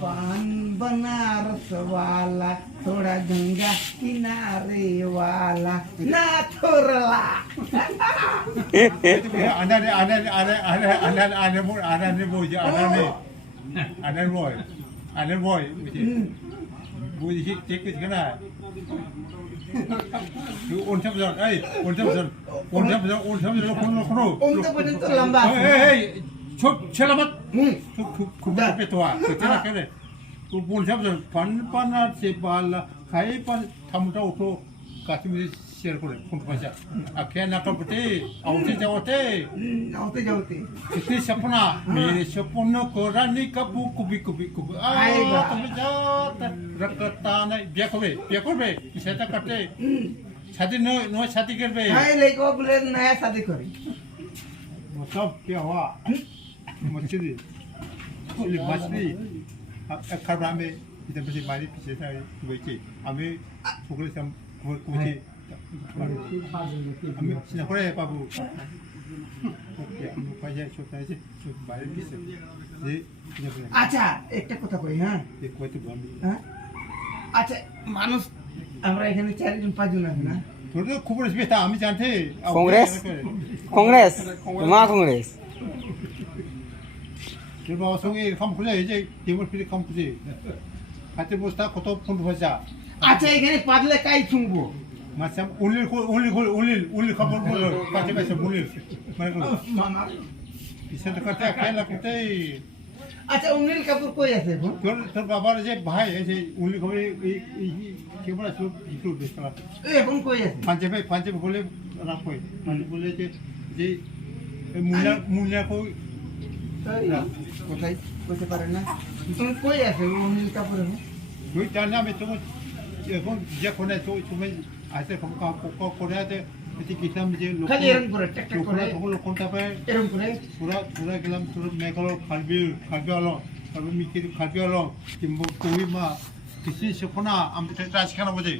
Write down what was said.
पान बनारस वाला थोड़ा गंगा किनारे वाला ना थोरला Untuk penentu lambat. Selamat. Kuda petua. Kita kere. Pun siapa pan sebala kai pan tamu tu kasih mesti share kore. Pun pasal. Akhirnya nak berarti awak jawate. Auto jauh ti. Ini sapna. Mere sapna koran ni kapu kubi. Aiba. Kamu jawat. Rakatan biar kobe. Saya tak kate. शादी no शादी कर बे हाय लेको बोले नया शादी करी वो सब क्या हुआ मछली मछली खरबा में इधर पे मारी पीछे था बेची हमें छोकरे से कुछ हमें सिनाकोरे बाबू हम पैसे छोटा है मारी पीछे ये अच्छा एक কথা কই হ্যাঁ ये कोई तो बंद হ্যাঁ আচ্ছা মানুষ আমরা এখানে 4 জন 5 জন আছি না তোদের খবর আসবে তা আমি জানতে কংগ্রেস মা কংগ্রেস তোর বাবা সঙ্গে এরকম খুঁজে এই যে টেবিল ফিরে কম খুঁজে হাতে বসতা কত ফোন ভাজা আচ্ছা এখানে পাদলে কাই শুনবো মাছাম উলিল খবর বল পাতে পাশে উলিল মানে মামা পিছে তো করতে খেলা করতে আচ্ছা অনিল কাপুর কই আছে এখন তোর বাবার যে ভাই এই যে উলিল খবর এই কি বলা সব একটু বেশলা এখন কই আছে পাঞ্জাবে বলে রাখই মানে বলে যে মুনিয়া কই কোথায় কইতে পারে না তুমি কই আছে অনিল কাপুর এখন তুই জানি আমি তোমার এখন যে কোনে তুমি আছে করে আছে এটি কিতাম যে লোক খালি এরকম করে ট্যাক করে তখন কোনটা পায় এরকম করে পুরা গেলাম পুরো মেঘালয় খালবি আলো তারপর মিকির খালবি আলো কিংবা কই মা কিছু সেখানা আমি রাজখানা বোঝে